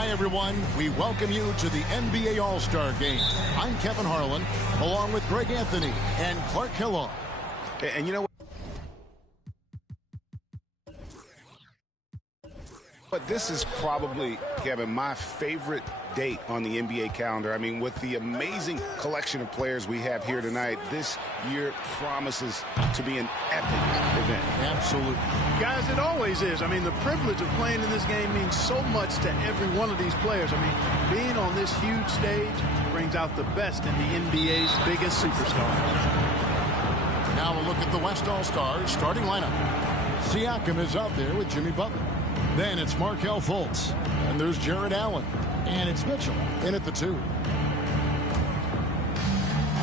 Hi, everyone. We welcome you to the NBA All-Star Game. I'm Kevin Harlan, along with Greg Anthony and Clark Kellogg. And you know what? But this is probably, Kevin, my favorite date on the NBA calendar. I mean, with the amazing collection of players we have here tonight, this year promises to be an epic event. Absolutely. Guys, it always is. I mean, the privilege of playing in this game means so much to every one of these players. I mean, being on this huge stage brings out the best in the NBA's biggest superstars. Now a look at the West All-Stars starting lineup. Siakam is out there with Jimmy Butler. Then it's Markelle Fultz. And there's Jared Allen. And it's Mitchell in at the 2.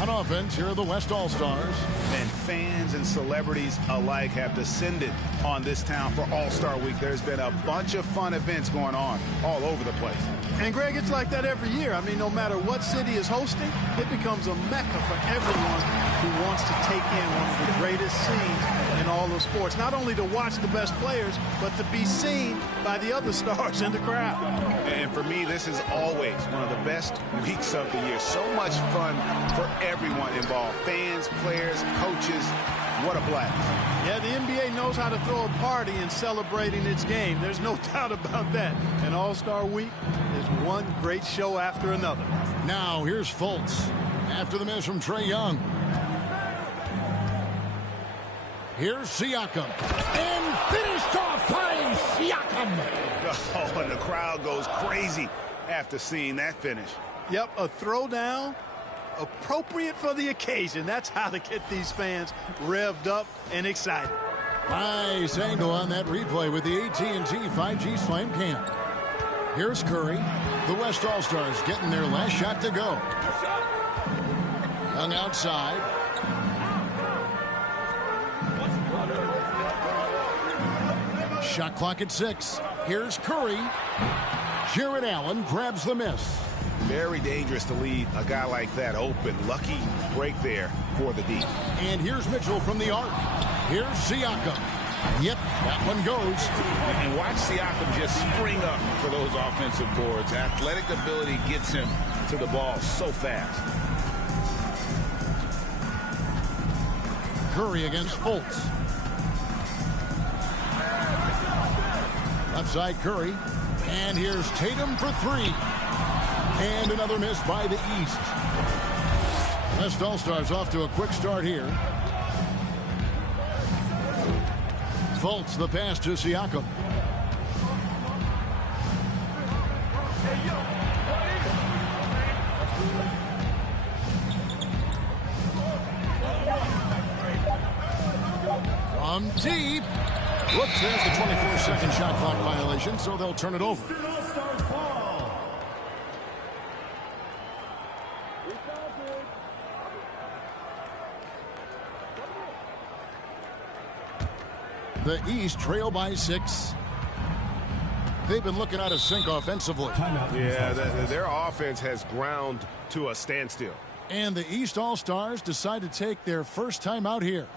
On offense, here are the West All-Stars. And fans and celebrities alike have descended on this town for All-Star Week. There's been a bunch of fun events going on all over the place. And, Greg, it's like that every year. I mean, no matter what city is hosting, it becomes a mecca for everyone who wants to take in one of the greatest scenes in all of sports. Not only to watch the best players, but to be seen by the other stars in the crowd. And for me, this is always one of the best weeks of the year. So much fun for everyone involved. Fans, players, coaches. What a blast. Yeah, the NBA knows how to throw a party in celebrating its game. There's no doubt about that. And All-Star Week is one great show after another. Now, here's Fultz. After the miss from Trae Young. Here's Siakam. And finished off by Siakam. Oh, and the crowd goes crazy after seeing that finish. Yep, a throwdown appropriate for the occasion. That's how to get these fans revved up and excited. Nice angle on that replay with the AT&T 5G Slam Cam. Here's Curry. The West All-Stars getting their last shot to go. Young outside. Shot clock at 6. Here's Curry. Jared Allen grabs the miss. Very dangerous to leave a guy like that open. Lucky break there for the D. And here's Mitchell from the arc. Here's Siakam. Yep, that one goes. And watch Siakam just spring up for those offensive boards. Athletic ability gets him to the ball so fast. Curry against Fultz. Left side Curry. And here's Tatum for 3. And another miss by the East. West All-Stars off to a quick start here. Fultz the pass to Siakam. From deep. Whoops, there's the 24-second shot clock violation, so they'll turn it over. The East trail by 6. They've been looking out of sync offensively. Yeah, their offense has ground to a standstill. And the East All-Stars decide to take their first time out here.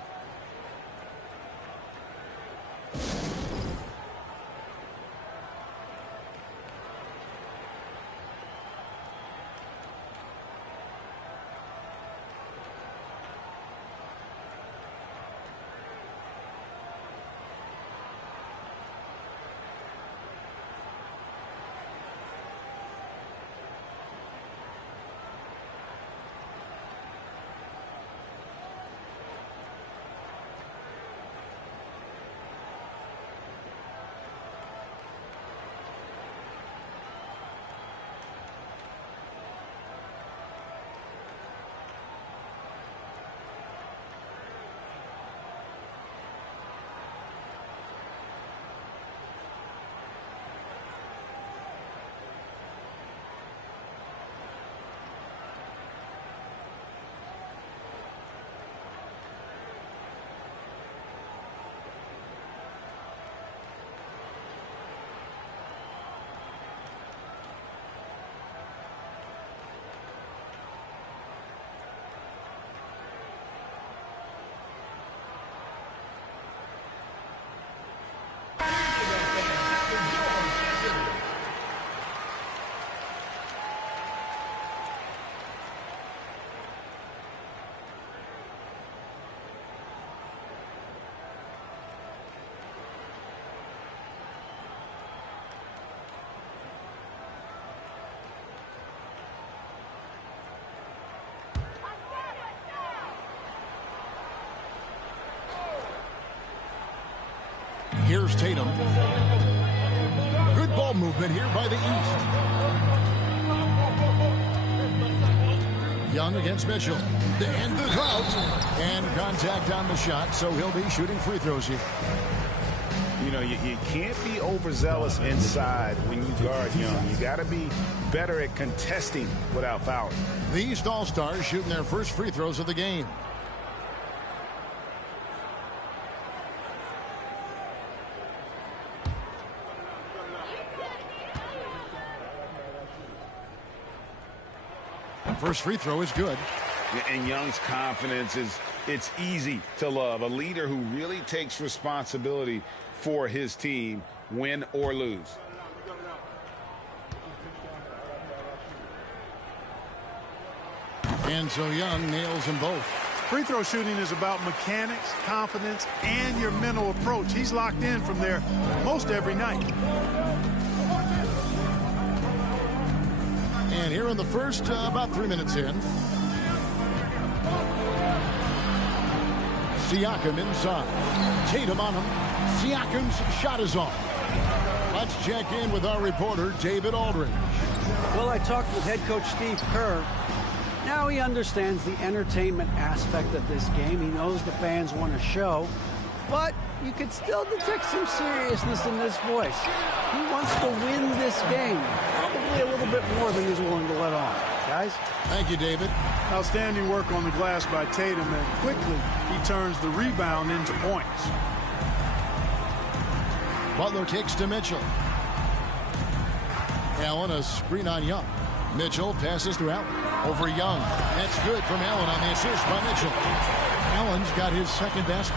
Tatum. Good ball movement here by the East. Young against Mitchell. And the drought. And contact on the shot, so he'll be shooting free throws here. You know, you can't be overzealous inside when you guard Young. You got to be better at contesting without fouling. The East All-Stars shooting their first free throws of the game. First free throw is good. And Young's confidence it's easy to love. A leader who really takes responsibility for his team, win or lose. And so Young nails them both. Free throw shooting is about mechanics, confidence, and your mental approach. He's locked in from there most every night. And here in the first, about 3 minutes in. Siakam inside. Tatum on him. Siakam's shot is off. Let's check in with our reporter, David Aldridge. Well, I talked with head coach Steve Kerr. Now he understands the entertainment aspect of this game. He knows the fans want a show. But you could still detect some seriousness in this voice. He wants to win this game. Probably a little bit more than he's willing to let on. Guys? Thank you, David. Outstanding work on the glass by Tatum, and quickly he turns the rebound into points. Butler kicks to Mitchell. Allen, a screen on Young. Mitchell passes to Allen. Over Young. That's good from Allen on the assist by Mitchell. Allen's got his second basket.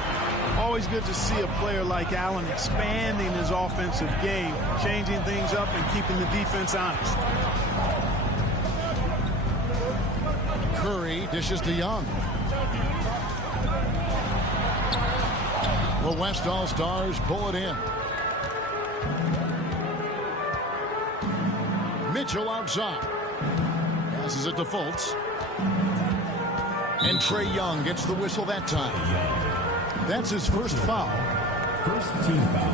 Always good to see a player like Allen expanding his offensive game, changing things up and keeping the defense honest. Curry dishes to Young. The West All-Stars pull it in. Mitchell outside. Passes it to Fultz. And Trae Young gets the whistle that time. That's his first foul. First team foul.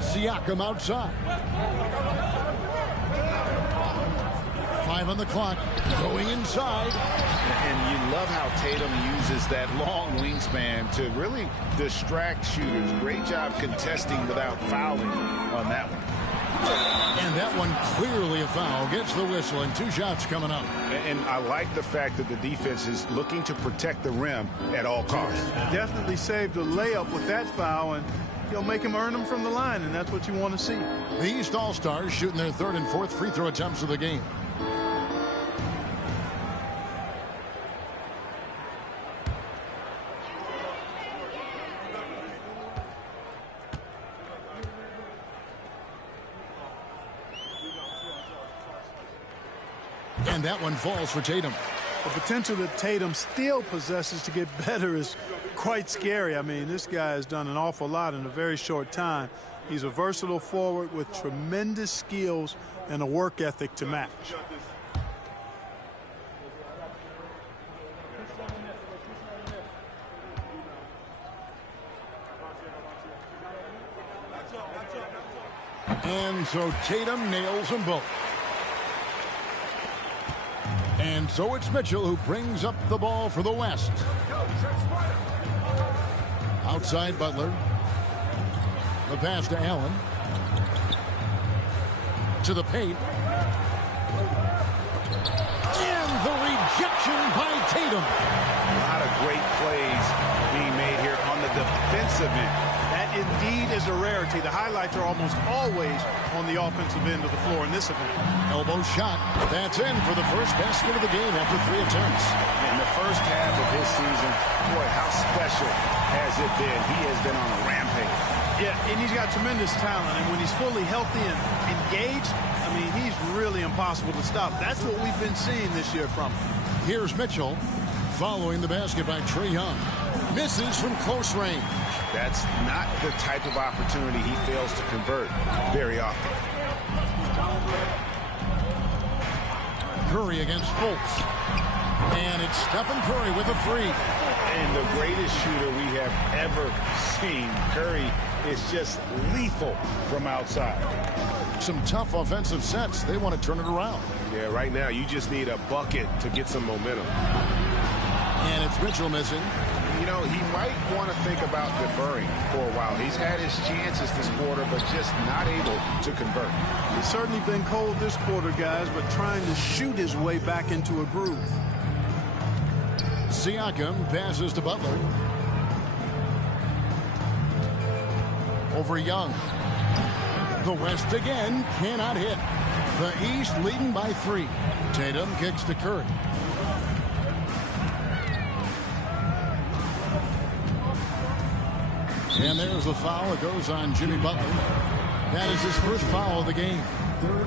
Siakam outside. 5 on the clock. Going inside. And you love how Tatum uses that long wingspan to really distract shooters. Great job contesting without fouling on that one. And that one clearly a foul. Gets the whistle, and 2 shots coming up. And I like the fact that the defense is looking to protect the rim at all costs. Definitely saved a layup with that foul, and he'll make him earn them from the line, and that's what you want to see. The East All-Stars shooting their 3rd and 4th free throw attempts of the game. And that one falls for Tatum. The potential that Tatum still possesses to get better is quite scary. I mean, this guy has done an awful lot in a very short time. He's a versatile forward with tremendous skills and a work ethic to match. And so Tatum nails them both. And so it's Mitchell who brings up the ball for the West. Outside Butler. The pass to Allen. To the paint. And the rejection by Tatum. A lot of great plays being made here on the defensive end. That indeed is a rarity. The highlights are almost always on the offensive end of the floor in this event. Elbow shot. That's in for the first basket of the game after 3 attempts. In the first half of his season, boy, how special has it been? He has been on a rampage. Yeah, and he's got tremendous talent, and when he's fully healthy and engaged, I mean, he's really impossible to stop. That's what we've been seeing this year from him. Here's Mitchell following the basket by Trae Young. Misses from close range. That's not the type of opportunity he fails to convert very often. Curry against Fultz. And it's Stephen Curry with a three. And the greatest shooter we have ever seen. Curry is just lethal from outside. Some tough offensive sets. They want to turn it around. Yeah, right now you just need a bucket to get some momentum. And it's Mitchell missing. You know, he might want to think about deferring for a while. He's had his chances this quarter, but just not able to convert. It's certainly been cold this quarter, guys, but trying to shoot his way back into a groove. Siakam passes to Butler. Over Young. The West again cannot hit. The East leading by 3. Tatum kicks to Curry. And there's the foul. It goes on Jimmy Butler. That is his first foul of the game.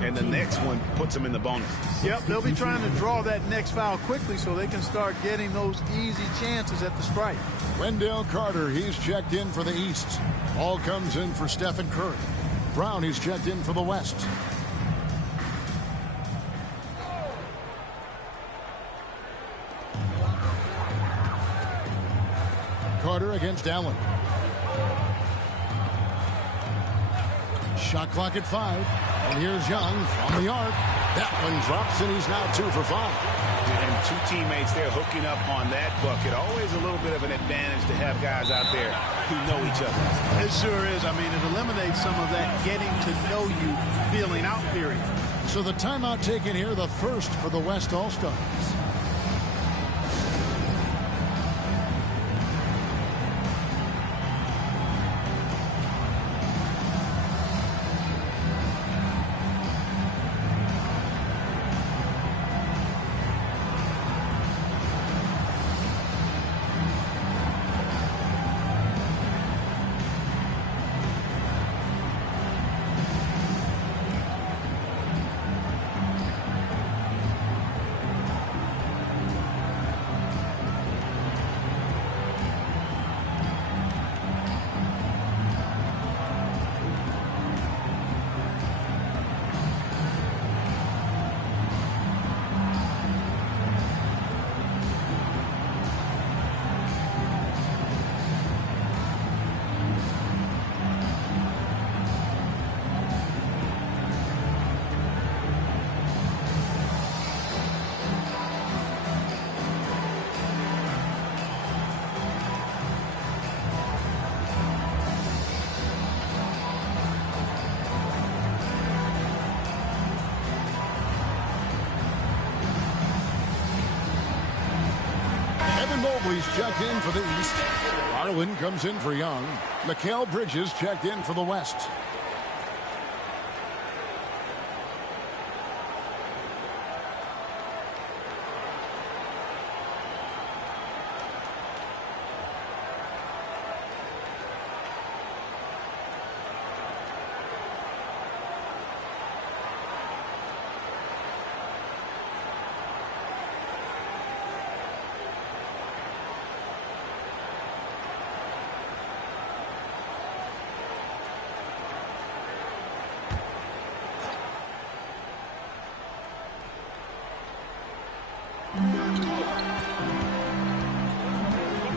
And the next one puts him in the bonus. Yep, they'll be trying to draw that next foul quickly so they can start getting those easy chances at the stripe. Wendell Carter, he's checked in for the East. Ball comes in for Stephen Curry. Brown, he's checked in for the West. Carter against Allen. Shot clock at 5. And here's Young from the arc. That one drops, and he's now 2 for 5. And 2 teammates there hooking up on that bucket. Always a little bit of an advantage to have guys out there who know each other. It sure is. I mean, it eliminates some of that getting to know you feeling out period. So the timeout taken here, the first for the West All-Stars. Mobley's checked in for the East. Garland comes in for Young. Mikal Bridges checked in for the West.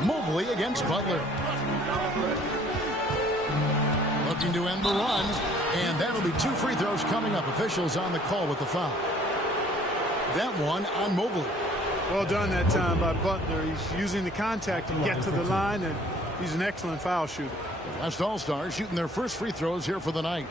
Mobley against Butler. Looking to end the run. And that'll be 2 free throws coming up. Officials on the call with the foul. That one on Mobley. Well done that time by Butler. He's using the contact to get to the line, and he's an excellent foul shooter. The West All-Stars shooting their first free throws here for the night.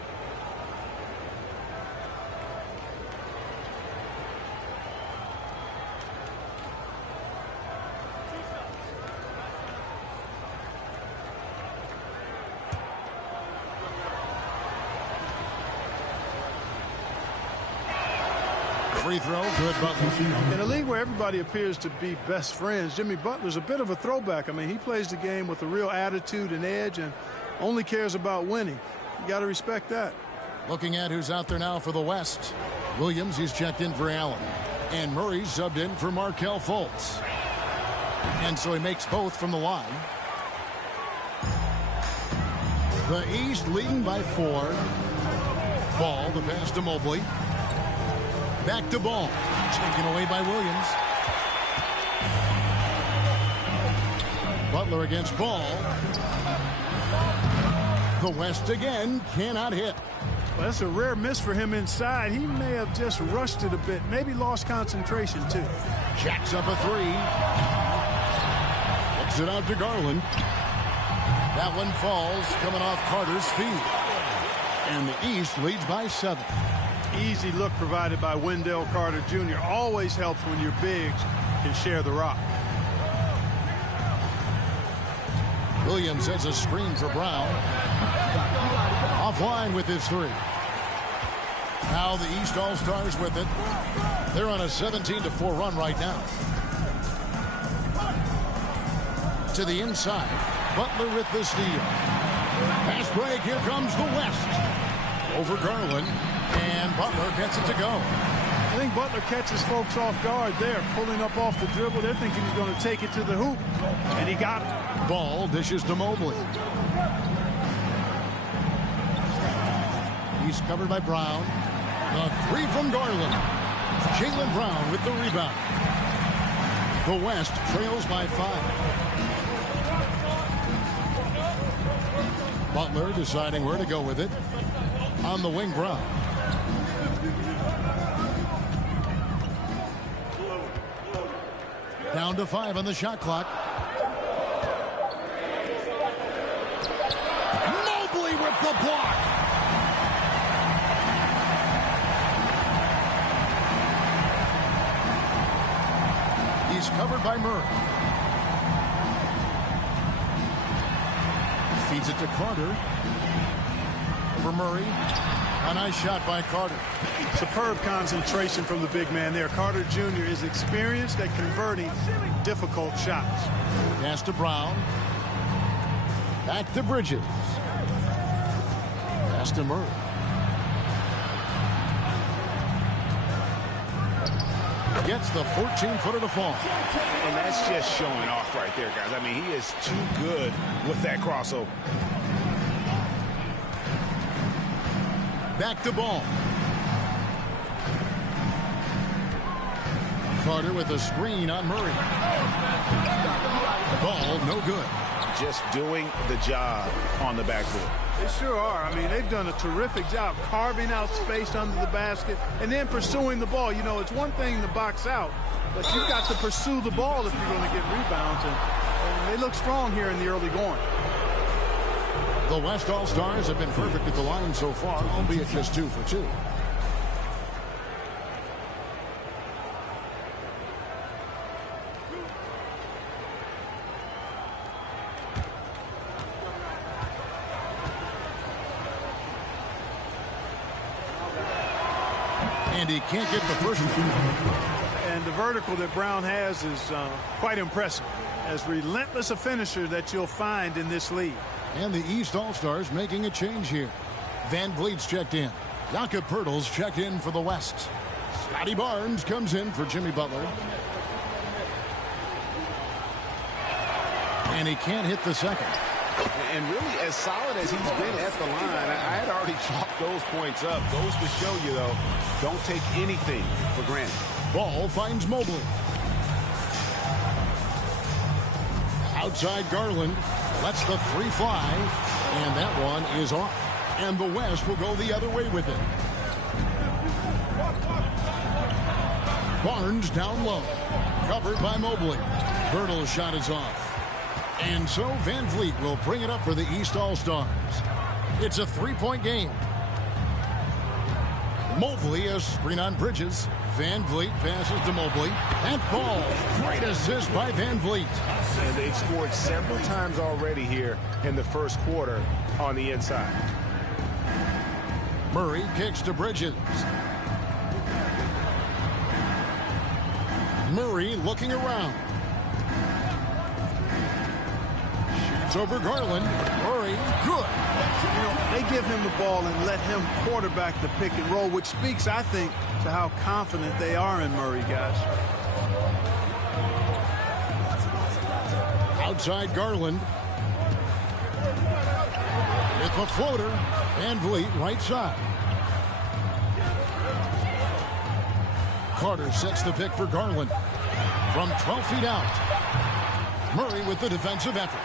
Free throw, good Butler. In a league where everybody appears to be best friends, Jimmy Butler's a bit of a throwback. I mean, he plays the game with a real attitude and edge and only cares about winning. You got to respect that. Looking at who's out there now for the West. Williams, he's checked in for Allen. And Murray's subbed in for Markelle Fultz. And so he makes both from the line. The East leading by 4. Ball, the pass to Mobley. Back to Ball. Taken away by Williams. Butler against Ball. The West again cannot hit. Well, that's a rare miss for him inside. He may have just rushed it a bit. Maybe lost concentration, too. Jacks up a 3. Kicks it out to Garland. That one falls, coming off Carter's feet. And the East leads by 7. Easy look provided by Wendell Carter Jr. Always helps when your bigs can share the rock. Williams has a screen for Brown. Offline with his 3. Now the East All-Stars with it. They're on a 17-4 run right now. To the inside. Butler with the steal. Pass break. Here comes the West. Over Garland. And Butler gets it to go. I think Butler catches folks off guard there. Pulling up off the dribble. They're thinking he's going to take it to the hoop. And he got it. Ball dishes to Mobley. He's covered by Brown. The 3 from Garland. Jaylen Brown with the rebound. The West trails by 5. Butler deciding where to go with it. On the wing, Brown. Down to 5 on the shot clock. Mobley with the block. He's covered by Murray. Feeds it to Carter. For Murray. A nice shot by Carter. Superb concentration from the big man there. Carter Jr. is experienced at converting difficult shots. Pass to Brown. Back to Bridges. Pass to Murray. Gets the 14-footer to fall. And that's just showing off right there, guys. I mean, he is too good with that crossover. Back to Ball. Carter with a screen on Murray. Ball no good. Just doing the job on the backboard. They sure are. I mean, they've done a terrific job carving out space under the basket and then pursuing the ball. You know, it's one thing to box out, but you've got to pursue the ball if you're going to get rebounds. And they look strong here in the early going. The West All-Stars have been perfect at the line so far, albeit just 2 for 2. And he can't get the first one. And the vertical that Brown has is quite impressive. As relentless a finisher that you'll find in this league. And the East All-Stars making a change here. Van Vliet's checked in. Jakob Poeltl's checked in for the West. Scotty Barnes comes in for Jimmy Butler. And he can't hit the second. And really, as solid as he's been at the line, I had already chalked those points up. Goes to show you, though, don't take anything for granted. Ball finds Mobley. Outside Garland. Lets the 3 fly. And that one is off. And the West will go the other way with it. Barnes down low. Covered by Mobley. Bertle's shot is off. And so Van Vliet will bring it up for the East All-Stars. It's a 3-point game. Mobley a screen on Bridges. Van Vliet passes to Mobley. That ball. Great assist by Van Vliet. And they've scored several times already here in the first quarter on the inside. Murray kicks to Bridges. Murray looking around. Shoots over Garland. Murray, good. You know, they give him the ball and let him quarterback the pick and roll, which speaks, I think, to how confident they are in Murray, guys. Outside Garland. with the floater. Van Vliet right side. Carter sets the pick for Garland. From 12 feet out. Murray with the defensive effort.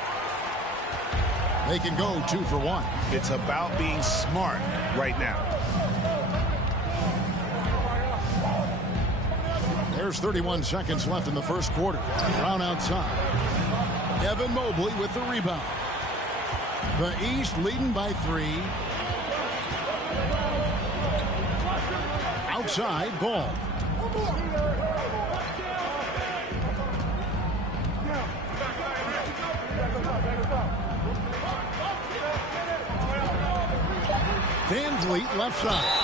They can go 2 for 1. It's about being smart right now. There's 31 seconds left in the first quarter. Brown outside. Evan Mobley with the rebound. The East leading by 3. Outside, Ball. Van Vliet left side.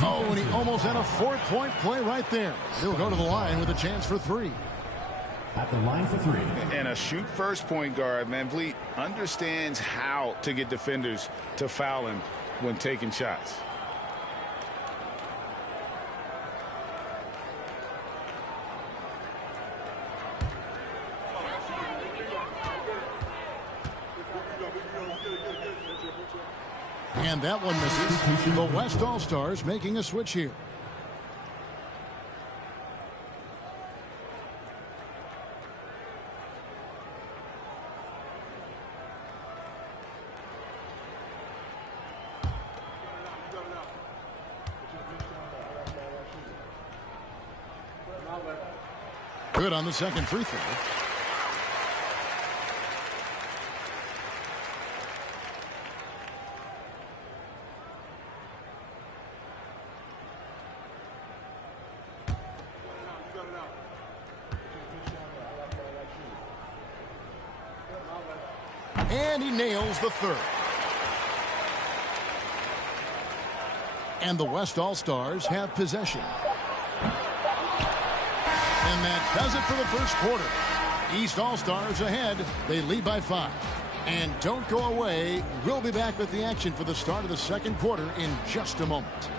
Oh, and he almost had a 4-point play right there. He'll go to the line with a chance for 3. At the line for 3. And a shoot-first point guard, Van Vliet understands how to get defenders to foul him when taking shots. And that one misses. The West All-Stars making a switch here. Good on the second free throw. And he nails the third. And the West All-Stars have possession. And that does it for the first quarter. East All-Stars ahead. They lead by 5. And don't go away. We'll be back with the action for the start of the second quarter in just a moment.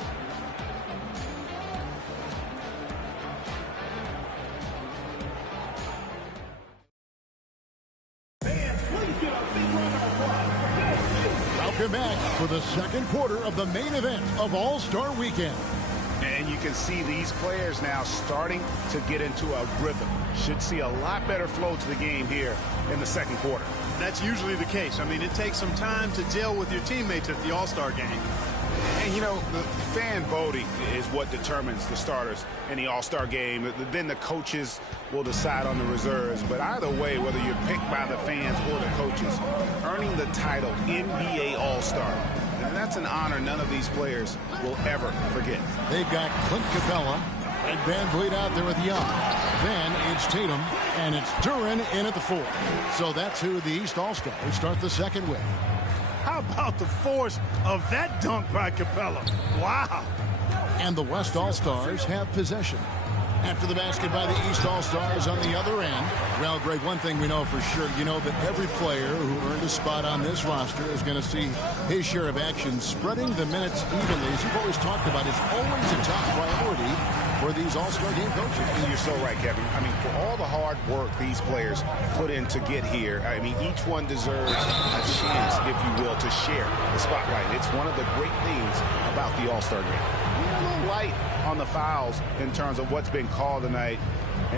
Welcome back for the second quarter of the main event of All-Star Weekend. And you can see these players now starting to get into a rhythm. Should see a lot better flow to the game here in the second quarter. That's usually the case. I mean, it takes some time to gel with your teammates at the All-Star game. And, you know, the fan voting is what determines the starters in the All-Star game. Then the coaches will decide on the reserves. But either way, whether you're picked by the fans or the coaches, earning the title NBA All-Star, and that's an honor none of these players will ever forget. They've got Clint Capella and Van Vliet out there with Young. Then it's Tatum, and it's Duran in at the 4. So that's who the East All-Stars start the second with. How about the force of that dunk by Capella? Wow. And the West All-Stars have possession. After the basket by the East All-Stars on the other end. Well, Greg, one thing we know for sure, you know that every player who earned a spot on this roster is going to see his share of action. Spreading the minutes evenly, as you've always talked about, is always a top priority for these All-Star game coaches. And you're so right, Kevin. I mean, for all the hard work these players put in to get here, I mean, each one deserves a chance, if you will, to share the spotlight. It's one of the great things about the All-Star game. We're a little light on the fouls in terms of what's been called tonight,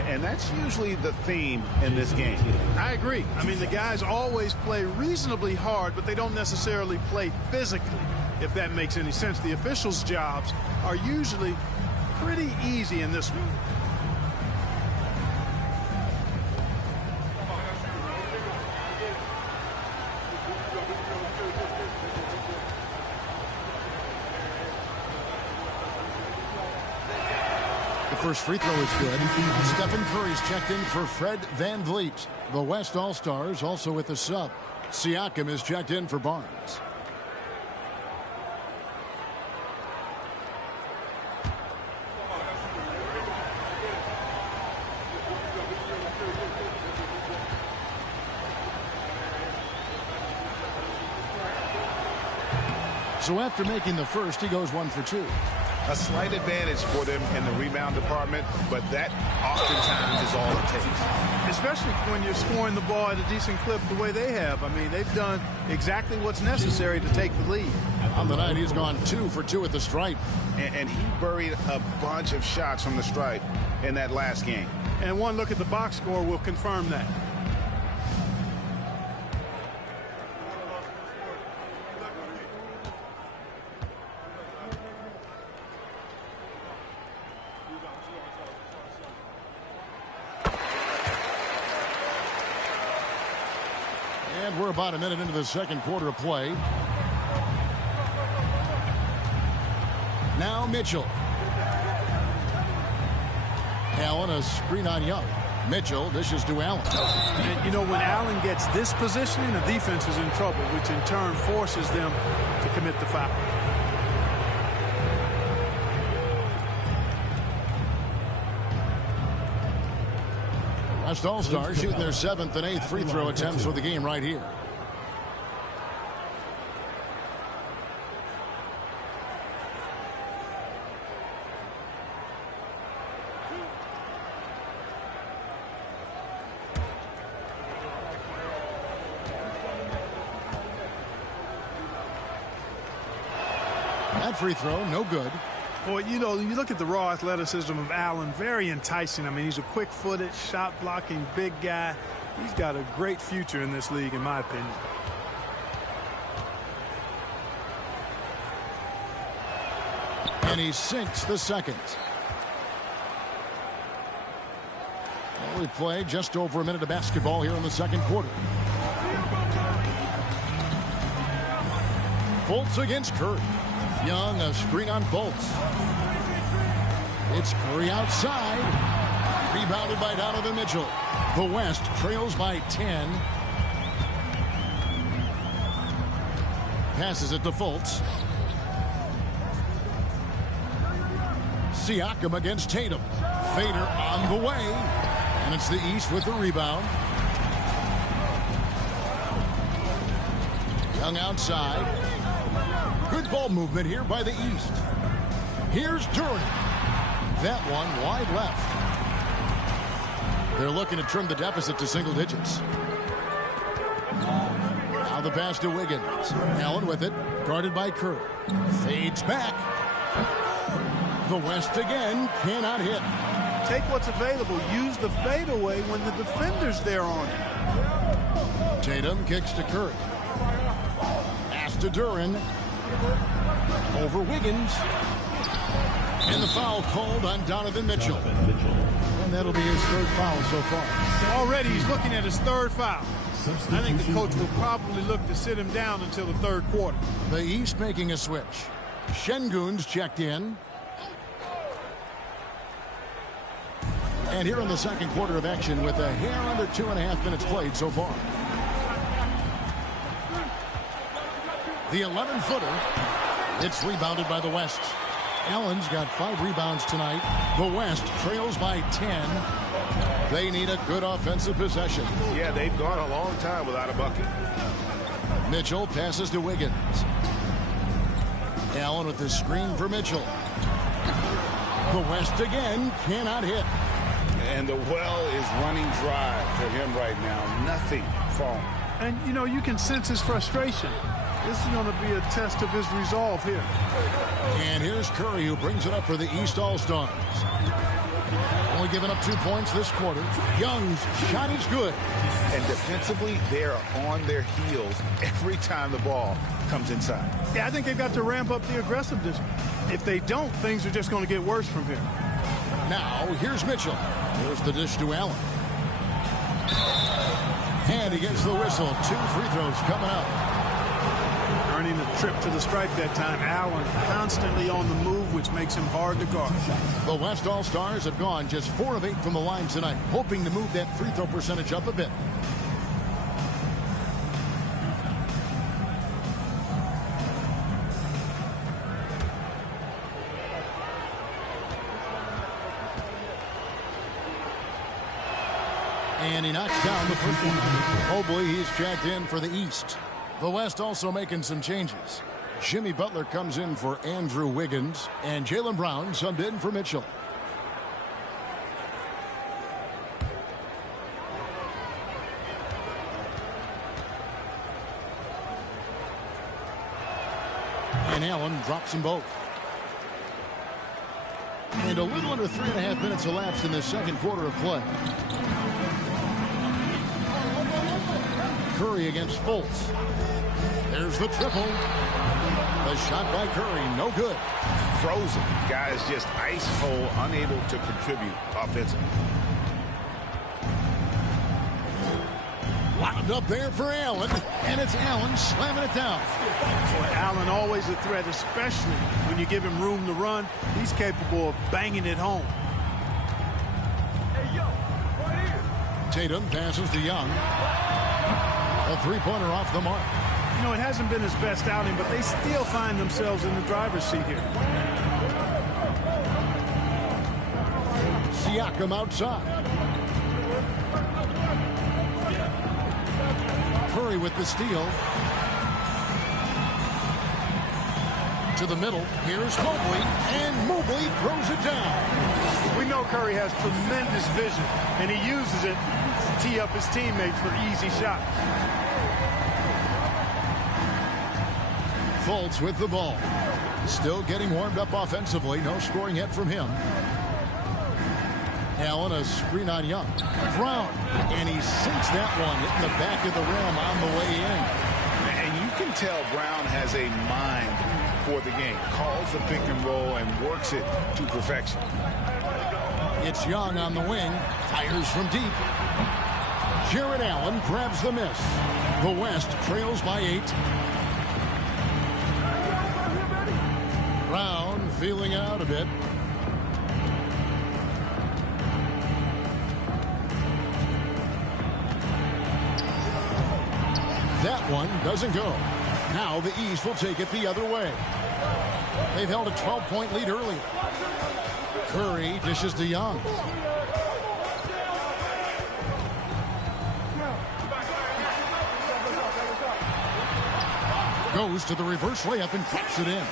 and that's usually the theme in this game. I agree. I mean, the guys always play reasonably hard, but they don't necessarily play physically, if that makes any sense. The officials' jobs are usually pretty easy in this one. First free throw is good. Stephen Curry's checked in for Fred Van Vliet. The West All-Stars also with the sub. Siakam is checked in for Barnes. So after making the first, he goes 1 for 2. A slight advantage for them in the rebound department, but that oftentimes is all it takes. Especially when you're scoring the ball at a decent clip the way they have. I mean, they've done exactly what's necessary to take the lead. On the night, he's gone 2 for 2 at the stripe. And he buried a bunch of shots from the stripe in that last game. And one look at the box score will confirm that. And we're about a minute into the second quarter of play. Now Mitchell. Allen, a screen on Young. Mitchell dishes to Allen. And, you know, when Allen gets this positioning, the defense is in trouble, which in turn forces them to commit the foul. West All-Stars shooting their 7th and 8th free throw attempts for the game right here. That free throw, no good. Boy, you know, you look at the raw athleticism of Allen, very enticing. I mean, he's a quick-footed, shot-blocking big guy. He's got a great future in this league, in my opinion. And he sinks the second. Well, we play just over a minute of basketball here in the second quarter. Fultz against Curry. Young, a screen on Fultz. It's Curry outside. Rebounded by Donovan Mitchell. The West trails by 10. Passes it to Fultz. Siakam against Tatum. Fader on the way. And it's the East with the rebound. Young outside. Good ball movement here by the East. Here's Duran. That one wide left. They're looking to trim the deficit to single digits. Now the pass to Wiggins. Allen with it. Guarded by Curry. Fades back. The West again cannot hit. Take what's available. Use the fadeaway when the defender's there on it. Tatum kicks to Curry. Pass to Duran. Over Wiggins. And the foul called on Donovan Mitchell. And that'll be his 3rd foul so far. Already he's looking at his 3rd foul. I think the coach will probably look to sit him down until the 3rd quarter. The East making a switch. Şengün's checked in. And here in the second quarter of action with a hair under 2.5 minutes played so far. The 11-footer. It's rebounded by the West. Allen's got 5 rebounds tonight. The West trails by 10. They need a good offensive possession. Yeah, they've gone a long time without a bucket. Mitchell passes to Wiggins. Allen with the screen for Mitchell. The West again cannot hit. And the well is running dry for him right now. Nothing falling. And, you know, you can sense his frustration. This is going to be a test of his resolve here. And here's Curry, who brings it up for the East All-Stars. Only giving up 2 points this quarter. Young's shot is good. And defensively, they're on their heels every time the ball comes inside. Yeah, I think they've got to ramp up the aggressiveness. If they don't, things are just going to get worse from here. Now, here's Mitchell. Here's the dish to Allen. And he gets the whistle. 2 free throws coming up. Earning a trip to the stripe that time. Allen constantly on the move, which makes him hard to guard. The West All-Stars have gone just 4 of 8 from the line tonight, hoping to move that free throw percentage up a bit. And he knocks down the first one. Mobley, he's checked in for the East. The West also making some changes. Jimmy Butler comes in for Andrew Wiggins, and Jaylen Brown subbed in for Mitchell. And Allen drops them both. And a little under 3.5 minutes elapsed in the second quarter of play. Curry against Fultz. There's the triple. The shot by Curry, no good. Frozen. Guys just ice cold, unable to contribute offensively. Wound up there for Allen, and it's Allen slamming it down. Boy, Allen always a threat, especially when you give him room to run. He's capable of banging it home. Tatum passes to Young. A three-pointer off the mark. You know, it hasn't been his best outing, but they still find themselves in the driver's seat here. Siakam outside. Curry with the steal. To the middle. Here's Mobley, and Mobley throws it down. We know Curry has tremendous vision, and he uses it to tee up his teammates for easy shots. Fultz with the ball. Still getting warmed up offensively. No scoring yet from him. Allen, a screen on Young. Brown, and he sinks that one, hitting the back of the rim on the way in. And you can tell Brown has a mind for the game. Calls the pick and roll and works it to perfection. It's Young on the wing. Fires from deep. Jared Allen grabs the miss. The West trails by 8. Brown feeling it out a bit. That one doesn't go. Now the East will take it the other way. They've held a 12-point lead earlier. Curry dishes to Young. Goes to the reverse layup and drops it in.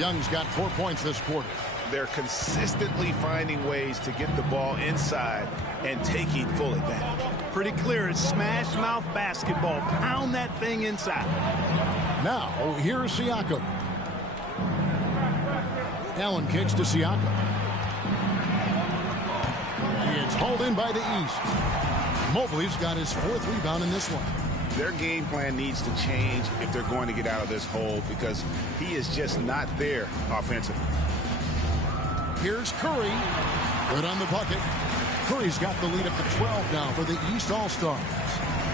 Young's got 4 points this quarter. They're consistently finding ways to get the ball inside and taking full advantage. Pretty clear, it's smash mouth basketball. Pound that thing inside. Now, here's Siakam. Allen kicks to Siakam. It's hauled in by the East. Mobley's got his 4th rebound in this one. Their game plan needs to change if they're going to get out of this hole, because he is just not there offensively. Here's Curry. Good on the bucket. Curry's got the lead up to 12 now for the East All-Stars.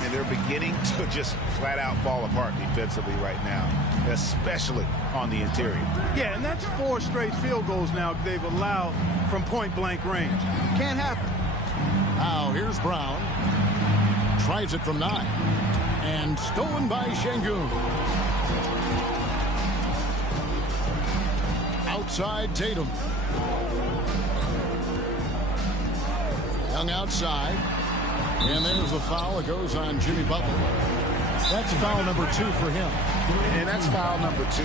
And they're beginning to just flat out fall apart defensively right now, especially on the interior. Yeah, and that's 4 straight field goals now they've allowed from point-blank range. Can't happen. Now here's Brown. Tries it from 9. And stolen by Şengün. Outside Tatum. Young outside. And there's the foul. It goes on Jimmy Butler. That's foul number 2 for him. And that's foul number 2.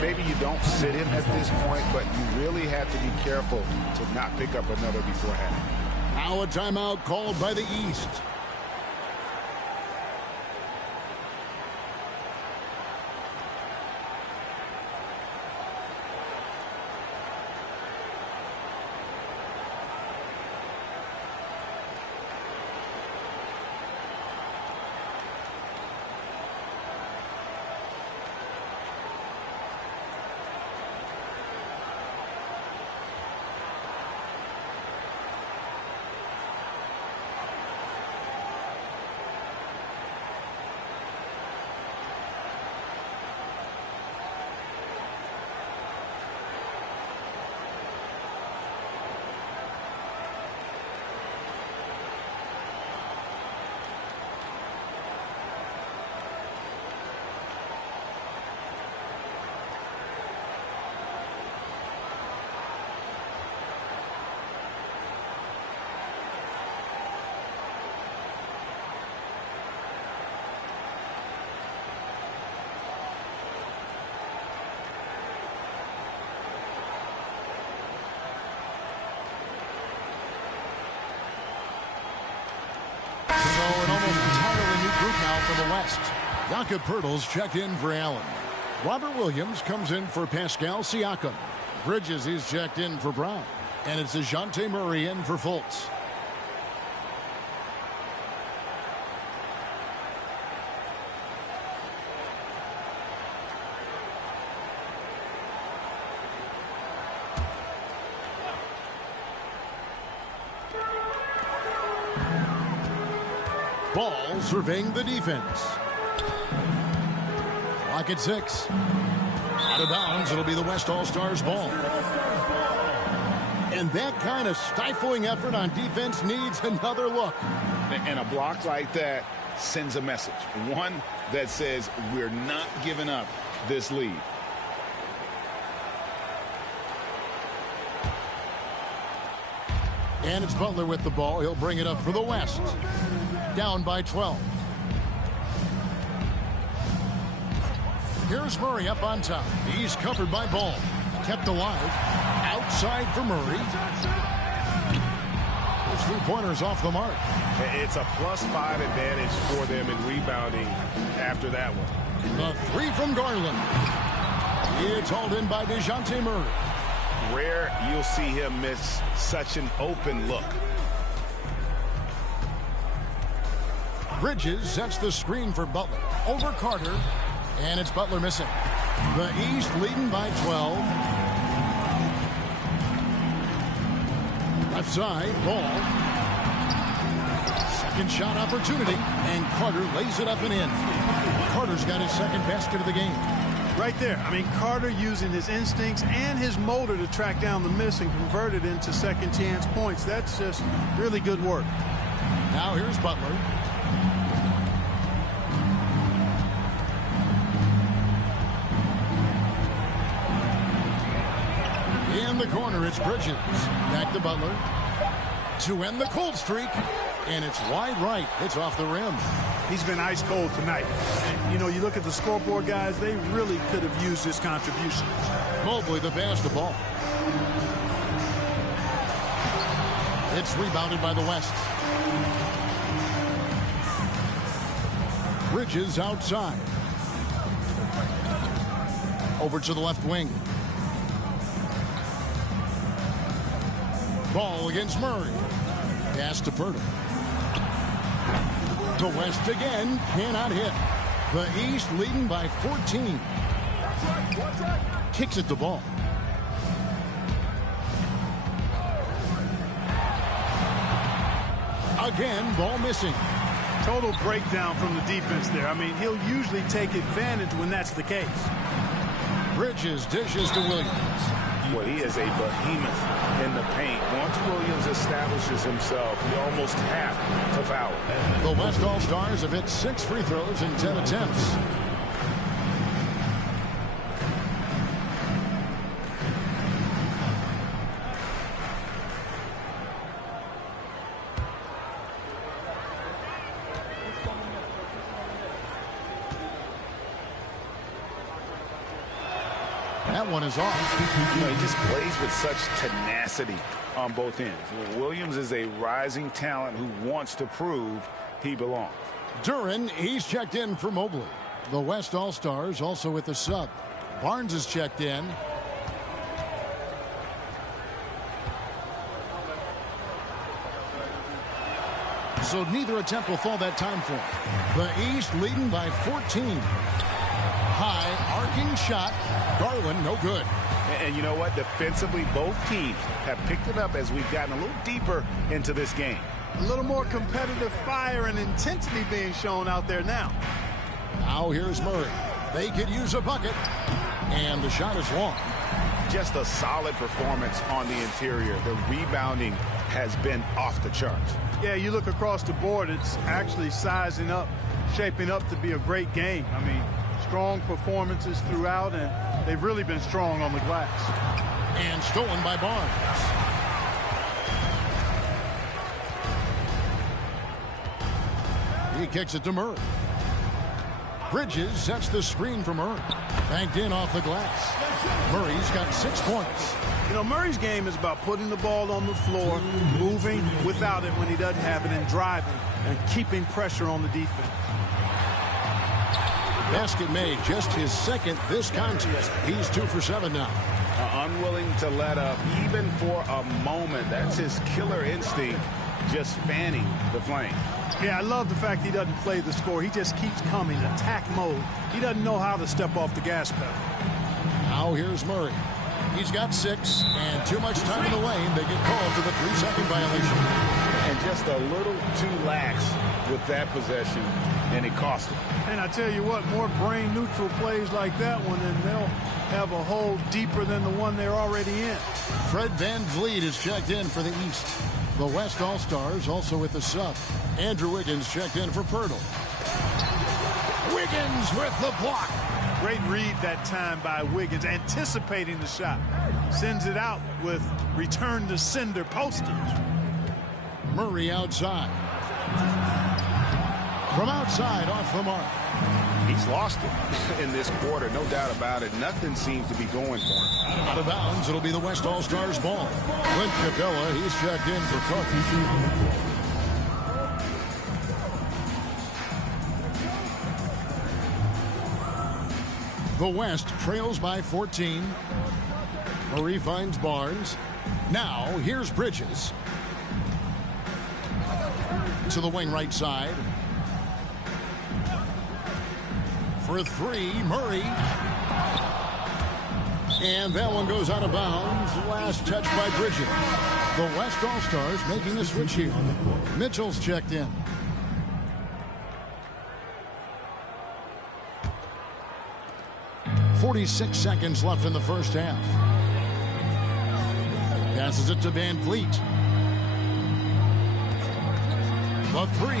Maybe you don't sit him at this point, but you really have to be careful to not pick up another beforehand. Now a timeout called by the East. West. Jakob Poeltl's checked in for Allen. Robert Williams comes in for Pascal Siakam. Bridges is checked in for Brown. And it's DeJounte Murray in for Fultz. Ball surveying the defense. Clock at 6. Out of bounds, it'll be the West All-Stars ball. And that kind of stifling effort on defense needs another look. And a block like that sends a message. One that says we're not giving up this lead. And it's Butler with the ball. He'll bring it up for the West. Down by 12. Here's Murray up on top. He's covered by Ball. Kept alive. Outside for Murray. His three-pointers off the mark. It's a +5 advantage for them in rebounding after that one. The three from Garland. It's hauled in by DeJounte Murray. Rare you'll see him miss such an open look. Bridges sets the screen for Butler. Over Carter. And it's Butler missing. The East leading by 12. Left side, Ball. Second shot opportunity. And Carter lays it up and in. Carter's got his second basket of the game. Right there. I mean, Carter using his instincts and his motor to track down the miss and convert it into second chance points. That's just really good work. Now here's Butler. In the corner, it's Bridges. Back to Butler. To end the cold streak. And it's wide right. It's off the rim. He's been ice cold tonight. And, you know, you look at the scoreboard, guys, they really could have used his contribution. Mobley the pass the ball. It's rebounded by the West. Bridges outside. Over to the left wing. Ball against Murray. Pass to Poeltl. The West again cannot hit. The East leading by 14. Kicks it to Ball. Again, Ball missing. Total breakdown from the defense there. I mean, he'll usually take advantage when that's the case. Bridges dishes to Williams. Well, he is a behemoth in the paint. Once Williams establishes himself, you almost have to foul him. The West All-Stars have hit 6 free throws in 10 attempts. That one is off. You know, he just plays with such tenacity on both ends. Williams is a rising talent who wants to prove he belongs. Duran, he's checked in for Mobley. The West All-Stars also with the sub. Barnes is checked in. So neither attempt will fall that time for him. The East leading by 14. High arcing shot. Garland no good. And you know what? Defensively, both teams have picked it up as we've gotten a little deeper into this game. A little more competitive fire and intensity being shown out there now. Now here's Murray. They could use a bucket. And the shot is long. Just a solid performance on the interior. The rebounding has been off the charts. Yeah, you look across the board, it's actually sizing up, shaping up to be a great game. I mean, strong performances throughout, and they've really been strong on the glass. And stolen by Barnes. He kicks it to Murray. Bridges sets the screen for Murray. Banked in off the glass. Murray's got 6 points. You know, Murray's game is about putting the ball on the floor, moving without it when he doesn't have it, and driving and keeping pressure on the defense. Basket made, just his second this contest. He's 2 for 7 now. Unwilling to let up even for a moment. That's his killer instinct, just fanning the flame. Yeah, I love the fact he doesn't play the score. He just keeps coming, attack mode. He doesn't know how to step off the gas pedal. Now here's Murray. He's got 6 and too much time in the lane. They get called for the 3-second violation. And just a little too lax with that possession, and it cost him. And I tell you what, more brain neutral plays like that one, and they'll have a hole deeper than the one they're already in. Fred VanVleet is checked in for the East. The West All-Stars also with the sub. Andrew Wiggins checked in for Pirtle. Wiggins with the block. Great read that time by Wiggins, anticipating the shot. Sends it out with return to sender postage. Murray outside. From outside, off the mark. He's lost it in this quarter, no doubt about it. Nothing seems to be going for him. Out of bounds, it'll be the West All-Stars ball. Clint Capella, he's checked in for Cook. The West trails by 14. Murray finds Barnes. Now, here's Bridges. To the wing right side. For 3, Murray. And that one goes out of bounds. Last touch by Bridges. The West All-Stars making a switch here. Mitchell's checked in. .46 seconds left in the first half. Passes it to VanVleet. The 3.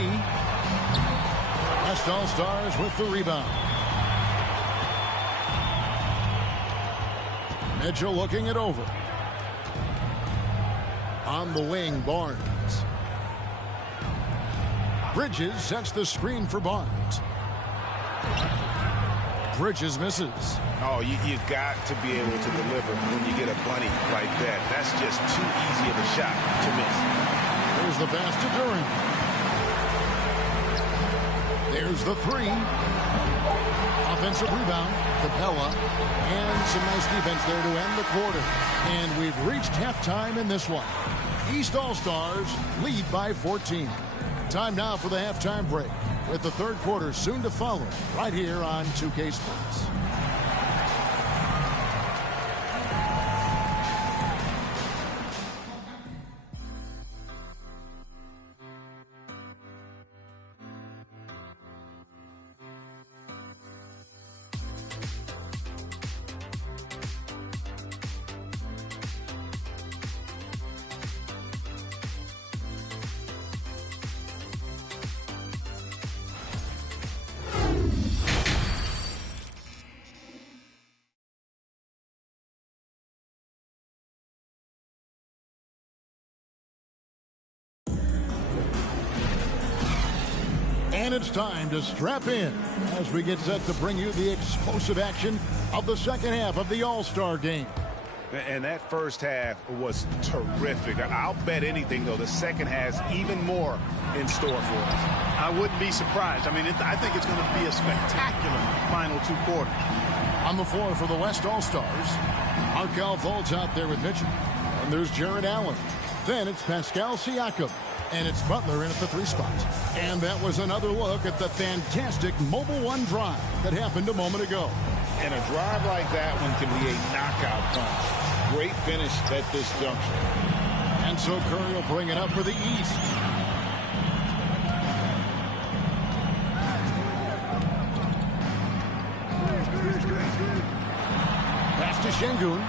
West All-Stars with the rebound. Mitchell looking it over. On the wing, Barnes. Bridges sets the screen for Barnes. Bridges misses. Oh, you've got to be able to deliver when you get a bunny like that. That's just too easy of a shot to miss. There's the pass to Duran. There's the 3. Offensive rebound, Capella, and some nice defense there to end the quarter. And we've reached halftime in this one. East All-Stars lead by 14. Time now for the halftime break, with the third quarter soon to follow, right here on 2K Sports. And it's time to strap in as we get set to bring you the explosive action of the second half of the All-Star game. And that first half was terrific. I'll bet anything, though, the second has even more in store for us. I wouldn't be surprised. I mean, I think it's going to be a spectacular final 2 quarters. On the floor for the West All-Stars, Markelle Fultz out there with Mitchell. And there's Jared Allen. Then it's Pascal Siakam. And it's Butler in at the 3 spot. And that was another look at the fantastic Mobile One drive that happened a moment ago. And a drive like that one can be a knockout punch. Great finish at this juncture. And so Curry will bring it up for the East. Pass to Şengün.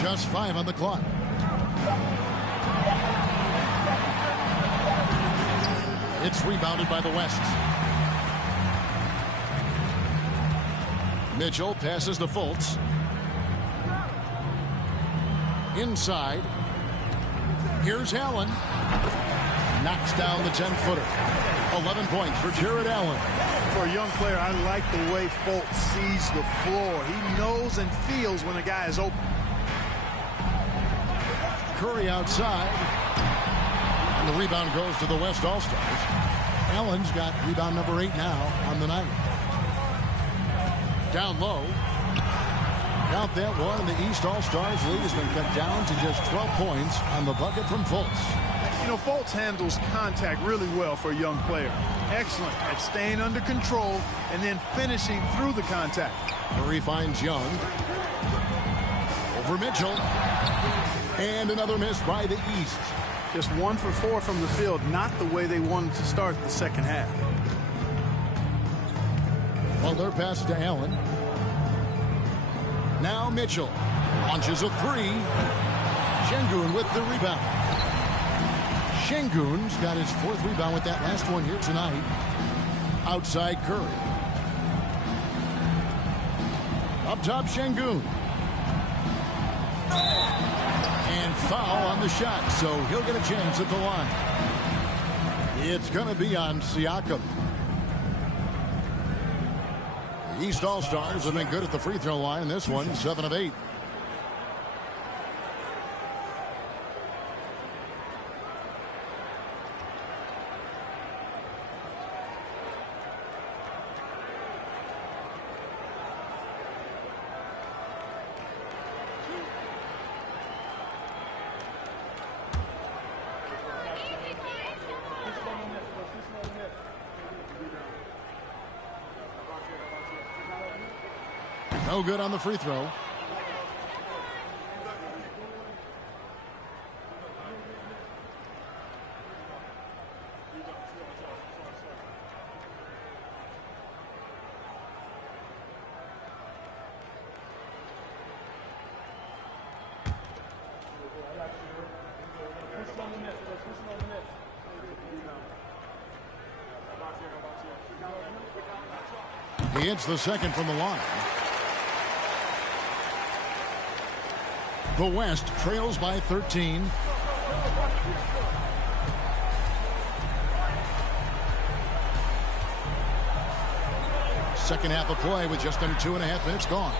Just 5 on the clock. It's rebounded by the West. Mitchell passes to Fultz. Inside. Here's Allen. Knocks down the 10-footer. 11 points for Jared Allen. For a young player, I like the way Fultz sees the floor. He knows and feels when a guy is open. Curry outside. And the rebound goes to the West All-Stars. Allen's got rebound number 8 now on the night. Down low. Count that one, and the East All-Stars lead has been cut down to just 12 points on the bucket from Fultz. You know, Fultz handles contact really well for a young player. Excellent at staying under control and then finishing through the contact. Murray finds Young. Over Mitchell. And another miss by the East. Just 1 for 4 from the field, not the way they wanted to start the second half. Well, their pass to Allen. Now Mitchell launches a 3. Şengün with the rebound. Şengün's got his 4th rebound with that last one here tonight. Outside Curry. Up top Şengün. And foul on the shot, so he'll get a chance at the line. It's going to be on Siakam. The East All-Stars have been good at the free throw line in this one, 7 of 8. No good on the free throw. He hits the second from the line. The West trails by 13. Second half of play with just under 2.5 minutes gone.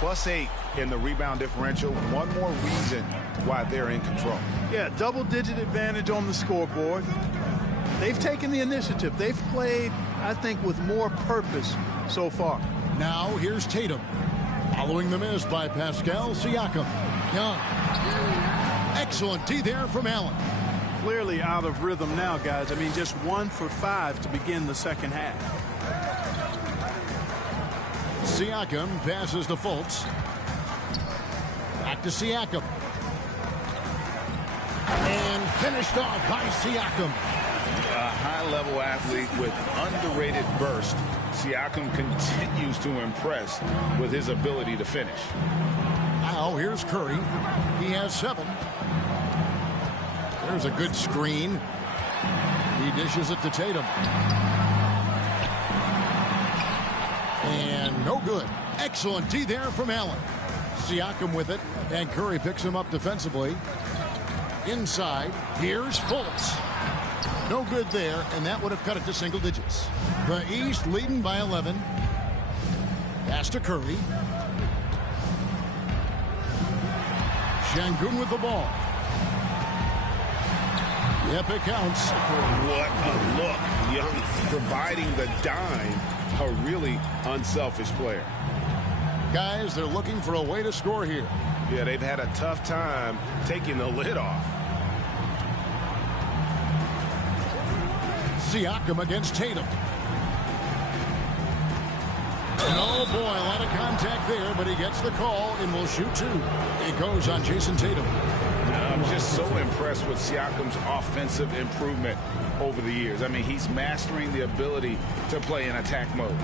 +8 in the rebound differential. One more reason why they're in control. Yeah, double-digit advantage on the scoreboard. They've taken the initiative. They've played, I think, with more purpose so far. Now here's Tatum. Following the miss by Pascal Siakam. Young. Excellent D there from Allen. Clearly out of rhythm now, guys. I mean, just 1 for 5 to begin the second half. Siakam passes to Fultz. Back to Siakam. And finished off by Siakam. A high-level athlete with underrated burst. Siakam continues to impress with his ability to finish. Now here's Curry. He has 7. There's a good screen. He dishes it to Tatum. And no good. Excellent D there from Allen. Siakam with it, and Curry picks him up defensively. Inside, here's Fultz. No good there, and that would have cut it to single digits. The East leading by 11. Pass to Curry. Şengün with the ball. Yep, it counts. What a look. Young providing the dime. A really unselfish player. Guys, they're looking for a way to score here. Yeah, they've had a tough time taking the lid off. Siakam against Tatum. And oh boy, a lot of contact there, but he gets the call and will shoot 2. It goes on Jason Tatum. I'm just so impressed with Siakam's offensive improvement over the years. I mean, he's mastering the ability to play in attack mode.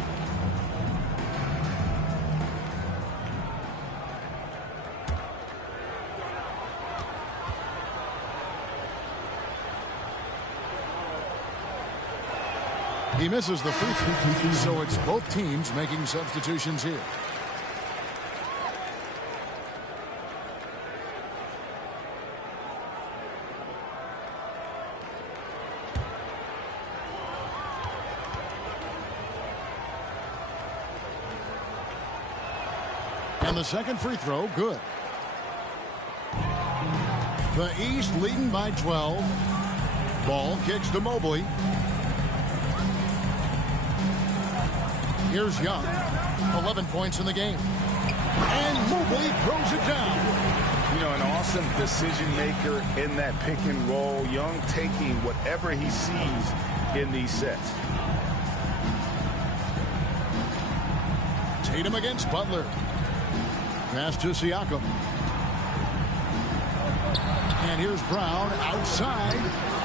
He misses the free throw, so it's both teams making substitutions here. And the second free throw, good. The East leading by 12. Ball kicks to Mobley. Here's Young. 11 points in the game. And Mobley throws it down. You know, an awesome decision maker in that pick and roll. Young taking whatever he sees in these sets. Tatum against Butler. Pass to Siakam. And here's Brown outside.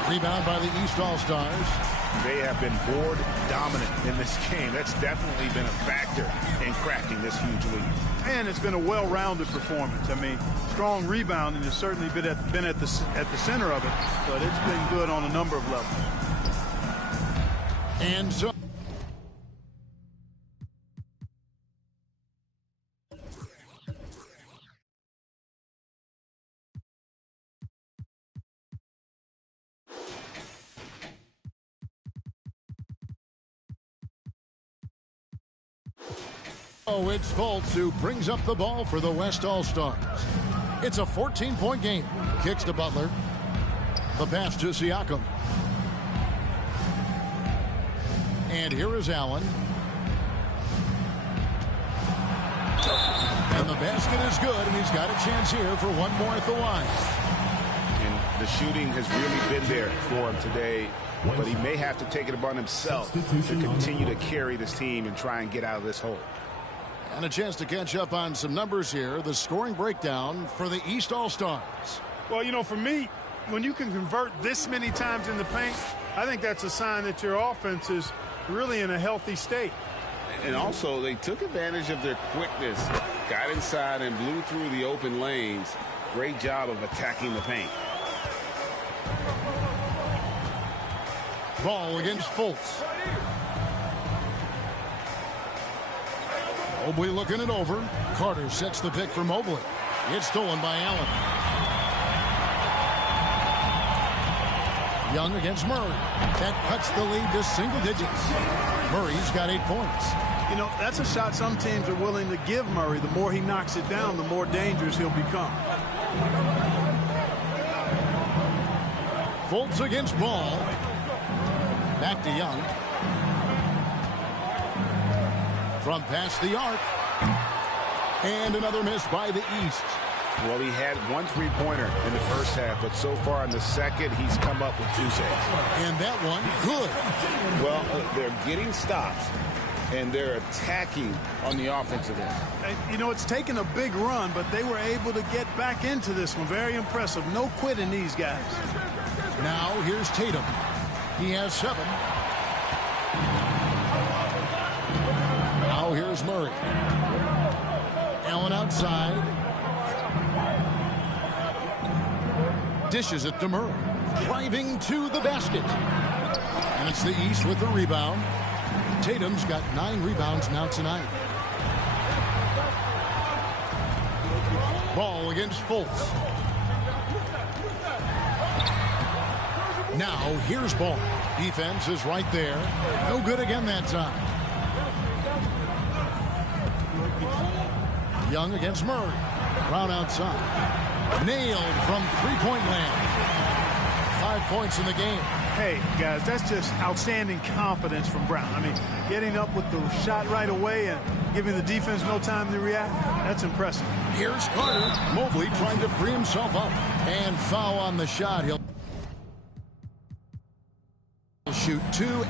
Rebound by the East All-Stars. They have been board dominant in this game. That's definitely been a factor in crafting this huge lead. And it's been a well-rounded performance. I mean, strong rebounding has certainly been at the center of it, but it's been good on a number of levels. And so it's Fultz who brings up the ball for the West All-Stars. It's a 14-point game. Kicks to Butler. The pass to Siakam. And here is Allen. And the basket is good, and he's got a chance here for one more at the line. And the shooting has really been there for him today, but he may have to take it upon himself to continue to carry this team and try and get out of this hole. And a chance to catch up on some numbers here. The scoring breakdown for the East All-Stars. Well, you know, for me, when you can convert this many times in the paint, I think that's a sign that your offense is really in a healthy state. And also, they took advantage of their quickness, got inside and blew through the open lanes. Great job of attacking the paint. Ball against Fultz. Mobley looking it over. Carter sets the pick for Mobley. It's stolen by Allen. Young against Murray. That cuts the lead to single digits. Murray's got 8 points. You know, that's a shot some teams are willing to give Murray. The more he knocks it down, the more dangerous he'll become. Fultz against Ball. Back to Young. From past the arc. And another miss by the East. Well, he had 1 3-pointer in the first half, but so far in the second, he's come up with 2 saves. And that one, good. Well, they're getting stops, and they're attacking on the offensive end. You know, it's taken a big run, but they were able to get back into this one. Very impressive. No quitting these guys. Now, here's Tatum. He has 7. Now, here's Murray. Allen outside. Dishes it to Murray. Driving to the basket. And it's the East with the rebound. Tatum's got 9 rebounds now tonight. Ball against Fultz. Now, here's Ball. Defense is right there. No good again that time. Young against Murray. Brown outside. Nailed from three-point land. 5 points in the game. Hey, guys, that's just outstanding confidence from Brown. I mean, getting up with the shot right away and giving the defense no time to react, that's impressive. Here's Carter. Mobley trying to free himself up. And foul on the shot. He'll shoot 2.